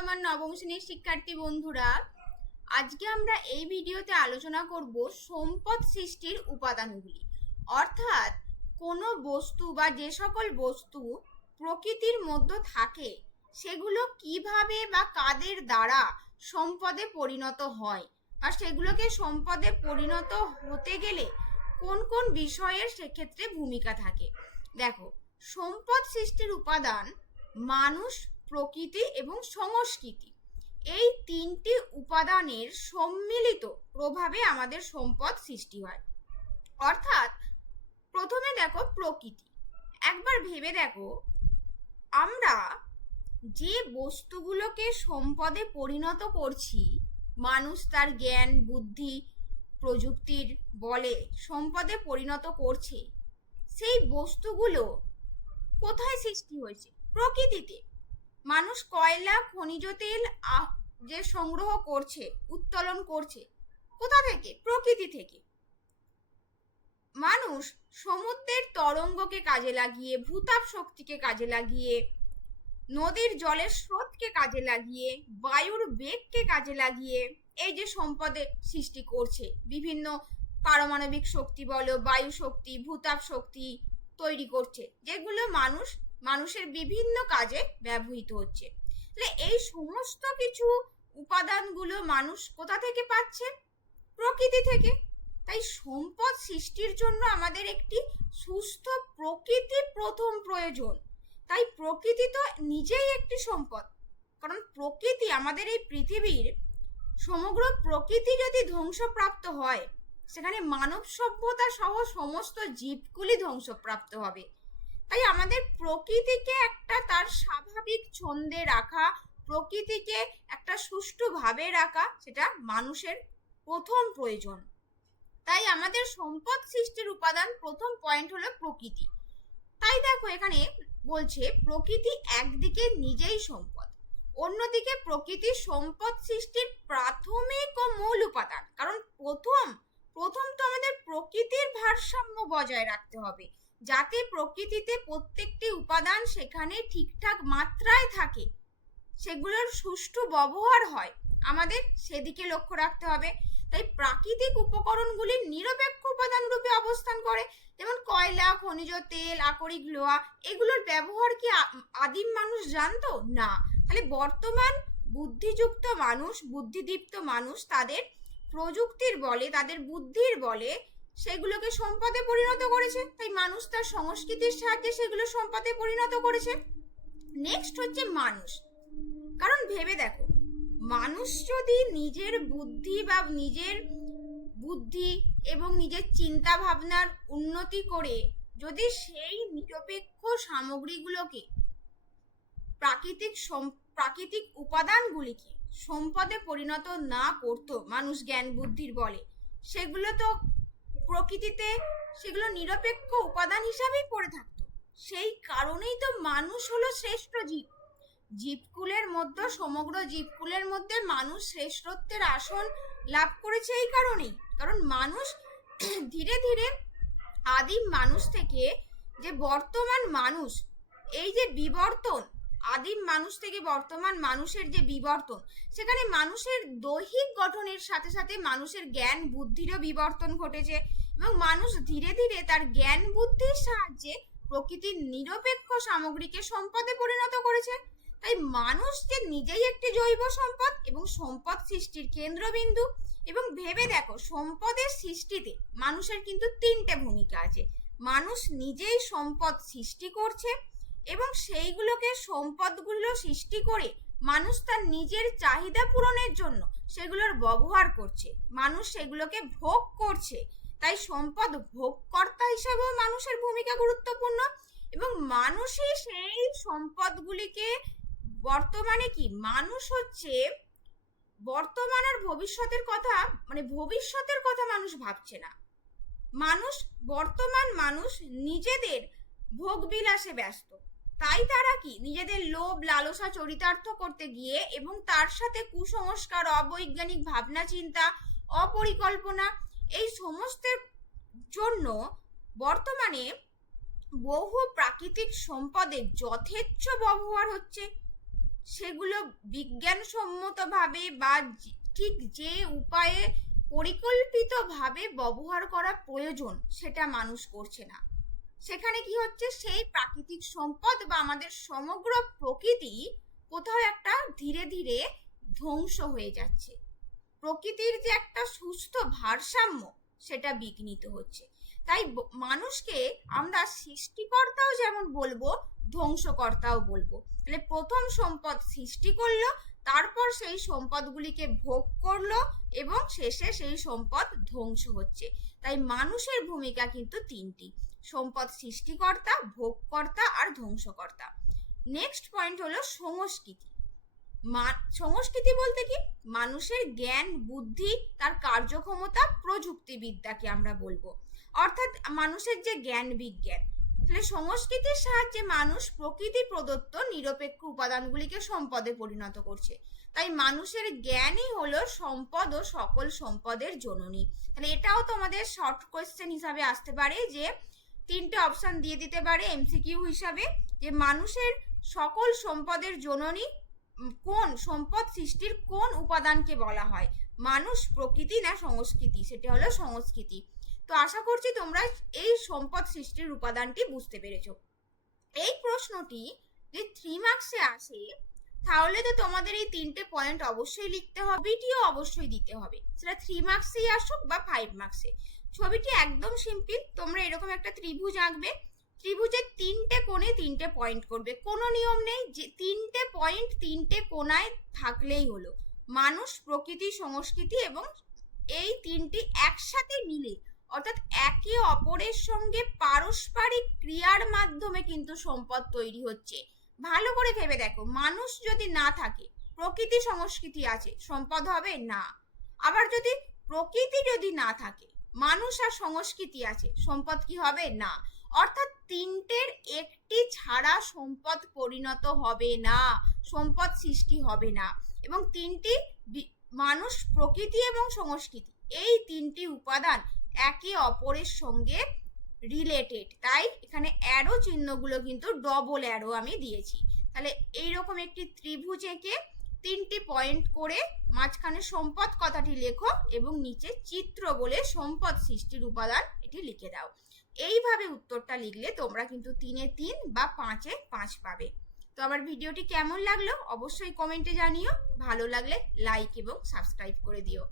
আমার নবম শ্রেণীর শিক্ষার্থী বন্ধুরা, আজকে আমরা এই ভিডিওতে আলোচনা করব সম্পদ সৃষ্টির উপাদানগুলি। অর্থাৎ কোনো বস্তু বা যে সকল বস্তু প্রকৃতির মধ্যে থাকে সেগুলো কিভাবে বা কাদের দ্বারা সম্পদে পরিণত হয়, আর সেগুলোকে সম্পদে পরিণত হতে গেলে কোন কোন বিষয়ের সেক্ষেত্রে ভূমিকা থাকে। দেখো, সম্পদ সৃষ্টির উপাদান মানুষ, প্রকৃতি এবং সংস্কৃতি, এই তিনটি উপাদানের সম্মিলিত প্রভাবে আমাদের সম্পদ সৃষ্টি হয়। অর্থাৎ প্রথমে দেখো প্রকৃতি। একবার ভেবে দেখো, আমরা যে বস্তুগুলোকে সম্পদে পরিণত করছি, মানুষ তার জ্ঞান, বুদ্ধি, প্রযুক্তির বলে সম্পদে পরিণত করছে, সেই বস্তুগুলো কোথায় সৃষ্টি হয়েছে? প্রকৃতিতে। মানুষ কয়লা, খনিজ তেল যে সংগ্রহ করছে, উত্তোলন করছে, কোথা থেকে? প্রকৃতি থেকে। মানুষ সমুদ্রের তরঙ্গকে কাজে লাগিয়ে, ভূতাপ শক্তিকে কাজে লাগিয়ে, নদীর জলের স্রোতকে কাজে লাগিয়ে, বায়ুর বেগকে কাজে লাগিয়ে এই যে সম্পদের সৃষ্টি করছে। বিভিন্ন পারমাণবিক শক্তি বলো, বায়ু শক্তি, ভূতাপ শক্তি তৈরি করছে, যেগুলো মানুষের বিভিন্ন কাজে ব্যবহৃত হচ্ছে। তাহলে এই সমস্ত কিছু উপাদানগুলো মানুষ কোথা থেকে পাচ্ছে? প্রকৃতি থেকে। তাই সম্পদ সৃষ্টির জন্য আমাদের একটি সুস্থ প্রকৃতি প্রথম প্রয়োজন। তাই প্রকৃতি তো নিজেই একটি সম্পদ, কারণ প্রকৃতি আমাদের এই পৃথিবীর সমগ্র প্রকৃতি যদি ধ্বংসপ্রাপ্ত হয়, সেখানে মানব সভ্যতা সহ সমস্ত জীবগুলি ধ্বংসপ্রাপ্ত হবে। তাই আমাদের প্রকৃতিকে একটা তার স্বাভাবিক ছন্দে রাখা, প্রকৃতিকে একটা সুষ্ঠুভাবে রাখা, সেটা মানুষের প্রথম প্রয়োজন। তাই আমাদের সম্পদ সৃষ্টির উপাদান প্রথম পয়েন্ট হলো প্রকৃতি। তাই দেখো, এখানে বলছে প্রকৃতি একদিকে নিজেই সম্পদ, অন্যদিকে প্রকৃতি সম্পদ সৃষ্টির প্রাথমিক ও মূল উপাদান। কারণ প্রথম তো আমাদের প্রকৃতির ভারসাম্য বজায় রাখতে হবে, যাতে প্রকৃতিতে প্রত্যেকটি উপাদান সেখানে ঠিকঠাক মাত্রায় থাকে, সেগুলোর সুষ্ঠু ব্যবহার হয়, আমাদের সেদিকে লক্ষ্য রাখতে হবে। তাই প্রাকৃতিক উপকরণগুলি নিরপেক্ষ উপাদান রূপে অবস্থান করে। যেমন কয়লা, খনিজ তেল, আকরিক লোহা, এগুলোর ব্যবহার কি আদিম মানুষ জানতো? না। তাহলে বর্তমান বুদ্ধিযুক্ত মানুষ, বুদ্ধিদীপ্ত মানুষ তাদের প্রযুক্তির বলে, তাদের বুদ্ধির বলে সেগুলোকে সম্পদে পরিণত করেছে। তাই মানুষ তার সংস্কৃতির সাহায্যে সেগুলো সম্পদে পরিণত করেছে। নেক্সট হচ্ছে মানুষ। কারণ ভেবে দেখো, মানুষ যদি নিজের বুদ্ধি এবং নিজের চিন্তা ভাবনার উন্নতি করে যদি সেই নিরপেক্ষ সামগ্রীগুলোকে, প্রাকৃতিক উপাদানগুলিকে সম্পদে পরিণত না করতো মানুষ জ্ঞান বুদ্ধির বলে, সেগুলো তো প্রকৃতিতে সেগুলো নিরপেক্ষ উপাদান হিসাবেই পড়ে থাকতো। সেই কারণেই তো মানুষ হলো শ্রেষ্ঠ জীব। জীবকুলের মধ্যে, সমগ্র জীবকুলের মধ্যে মানুষ শ্রেষ্ঠত্বের আসন লাভ করেছে এই কারণেই। কারণ মানুষ ধীরে ধীরে আদিম মানুষ থেকে যে বর্তমান মানুষ, এই যে বিবর্তন, আদিম মানুষ থেকে বর্তমান মানুষের যে বিবর্তন, সেখানে মানুষের দৈহিক গঠনের সাথে সাথে মানুষের জ্ঞান বুদ্ধিরও বিবর্তন ঘটেছে, এবং মানুষ ধীরে ধীরে তার জ্ঞান বুদ্ধির সাহায্যে প্রকৃতির নিরপেক্ষ সামগ্রীকে সম্পদে পরিণত করেছে। তাই মানুষ যে নিজেই একটি জৈব সম্পদ এবং সম্পদ সৃষ্টির কেন্দ্রবিন্দু। এবং ভেবে দেখো, সম্পদের সৃষ্টিতে মানুষের কিন্তু তিনটে ভূমিকা আছে। মানুষ নিজেই সম্পদ সৃষ্টি করছে, এবং সেইগুলোকে, সম্পদগুলো সৃষ্টি করে মানুষ তার নিজের চাহিদা পূরণের জন্য সেগুলোর ব্যবহার করছে, মানুষ সেগুলোকে ভোগ করছে। তাই সম্পদ ভোগকর্তা হিসেবেও মানুষের ভূমিকা গুরুত্বপূর্ণ, এবং মানুষই সেই সম্পদগুলিকে বর্তমানে কি, মানুষ হচ্ছে বর্তমান আর ভবিষ্যতের কথা, ভবিষ্যতের কথা মানুষ ভাবছে না। বর্তমান মানুষ নিজেদের ভোগ বিলাসে ব্যস্ত। তাই তারা কি, নিজেদের লোভ লালসা চরিতার্থ করতে গিয়ে, এবং তার সাথে কুসংস্কার, অবৈজ্ঞানিক ভাবনা চিন্তা, অপরিকল্পনা, এই সমস্তের জন্য বর্তমানে বহু প্রাকৃতিক সম্পদের যথেচ্ছ ব্যবহার হচ্ছে। সেগুলো বিজ্ঞানসম্মতভাবে বা ঠিক যে উপায়ে পরিকল্পিতভাবে ব্যবহার করা প্রয়োজন সেটা মানুষ করছে না। সেখানে কি হচ্ছে, সেই প্রাকৃতিক সম্পদ বা আমাদের সমগ্র প্রকৃতি কোথাও একটা ধীরে ধীরে ধ্বংস হয়ে যাচ্ছে। প্রকৃতির যে একটা সুস্থ ভারসাম্য সেটা বিঘ্নিত হচ্ছে। তাই মানুষকে আমরা সৃষ্টিকর্তাও যেমন বলবো, ধ্বংসকর্তাও বলবো। তাহলে প্রথম সম্পদ সৃষ্টি করলো, তারপর সেই সম্পদগুলিকে ভোগ করলো এবং শেষে সেই সম্পদ ধ্বংস হচ্ছে। তাই মানুষের ভূমিকা কিন্তু তিনটি: সম্পদ সৃষ্টিকর্তা, ভোগকর্তা আর ধ্বংসকর্তা। নেক্সট পয়েন্ট হলো সংস্কৃতি। সংস্কৃতি বলতে কি? মানুষের জ্ঞান, বুদ্ধি, তার কার্যক্ষমতা, প্রযুক্তিবিদ্যাকে আমরা বলবো, অর্থাৎ মানুষের যে জ্ঞান বিজ্ঞান। তাহলে সংস্কৃতির সাহায্যে মানুষ প্রকৃতি প্রদত্ত নিরপেক্ষ উপাদানগুলিকে সম্পদে পরিণত করছে। তাই মানুষের জ্ঞানই হলো সম্পদ ও সকল সম্পদের জননী। তাহলে এটাও তোমাদের শর্ট কোয়েশ্চেন হিসাবে আসতে পারে, যে তিনটে অপশন দিয়ে দিতে পারে এমসিকিউ হিসাবে, যে মানুষের সকল সম্পদের জননী কোন, সম্পদ সৃষ্টির কোন উপাদানকে বলা হয়, মানুষ, প্রকৃতি না সংস্কৃতি? সেটা হলো সংস্কৃতি। তো আশা করছি তোমরা এই সম্পদ সৃষ্টির উপাদানটি বুঝতে পেরেছো। এই প্রশ্নটি যে 3 মার্কসে আসে, তাহলে তো তোমাদের এই তিনটে পয়েন্ট অবশ্যই লিখতে হবে, ছবিটিও অবশ্যই দিতে হবে, সেটা 3 মার্কসেই আসুক বা 5 মার্কসে। ছবিটি একদম সিম্পল, তোমরা এরকম একটা ত্রিভুজ আঁকবে, ত্রিভুজের তিনটে কোণে তিনটে পয়েন্ট করবে, কোনো নিয়ম নেই, যে তিনটে পয়েন্ট তিনটে কোণায় থাকলেই হলো। মানুষ, প্রকৃতি, সংস্কৃতি এবং এই তিনটি একসাথে মিলে, অর্থাৎ একে অপরের সঙ্গে পারস্পরিক ক্রিয়ার মাধ্যমে কিন্তু সম্পদ তৈরি হচ্ছে। ভালো করে ভেবে দেখো, মানুষ যদি না থাকে, প্রকৃতি সংস্কৃতি আছে, সম্পদ হবে না। আবার যদি প্রকৃতি যদি না থাকে, মানুষ আর সংস্কৃতি আছে, সম্পদ কি হবে? না। অর্থাৎ তিনটের একটি ছাড়া সম্পদ পরিণত হবে না, সম্পদ সৃষ্টি হবে না। এবং তিনটি, মানুষ, প্রকৃতি এবং সংস্কৃতি, এই তিনটি উপাদান একে অপরের সঙ্গে রিলেটেড। তাই এখানে অ্যারো চিহ্নগুলো কিন্তু ডবল অ্যারো আমি দিয়েছি। তাহলে এইরকম একটি ত্রিভুজ এঁকে তিনটি পয়েন্ট করে মাঝখানে সম্পদ কথাটি লেখো এবং নিচে চিত্র বলে সম্পদ সৃষ্টির উপাদান এটি লিখে দাও। এইভাবে উত্তরটা লিখলে তোমরা কিন্তু 3-এ 3 বা 5-এ 5 পাবে। তো আমার ভিডিওটি কেমন লাগলো অবশ্যই কমেন্টে জানিও, ভালো লাগলে লাইক এবং সাবস্ক্রাইব করে দিও।